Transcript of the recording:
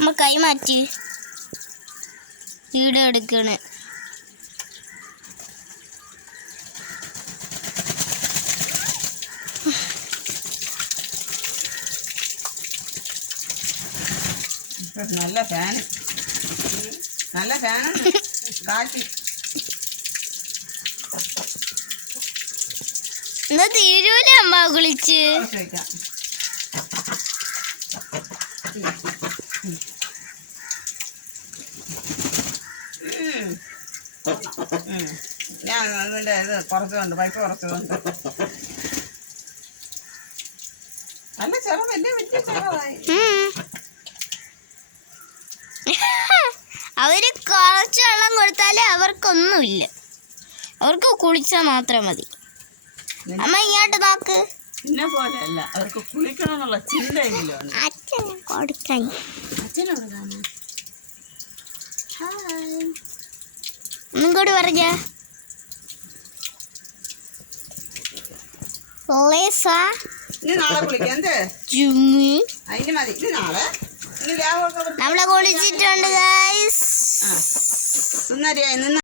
അമ്മ കൈ മാറ്റി വീഡിയോ എടുക്കണേ. നല്ല ഫാന് കാറ്റ്. എന്നാ തീരൂല അമ്മ കുളിച്ച്. ഞാൻ ഇതിൻ്റെ ഇത് കുറച്ചുകൊണ്ട് പൈപ്പ് കുറച്ചതുകൊണ്ട് നല്ല ചെറുത് വലിയ ചെറുതായി. അവര് കുറച്ച് വെള്ളം കൊടുത്താലേ അവർക്കൊന്നുമില്ല, അവർക്ക് കുളിച്ചാൽ മാത്രം മതി. അമ്മ ഇങ്ങോട്ട് നോക്ക്. പിന്നെ പോലെയല്ല, അവർക്ക് കുളിക്കണമെന്നുള്ള ചിന്തയെങ്കിലും ഉണ്ട്. അച്ഛനെ കൊടുക്കാൻ. അച്ഛനോട് കാണാൻ ഒന്നും കൂടി പറഞ്ഞ ഇനി നാളെ കുളിക്കാം. എന്ത് അതിന് മതി. ഇനി നാളെ നമ്മളെ കുളിച്ചിട്ടുണ്ട് ഗൈസ്. സുന്ദരിയായി നിന്ന്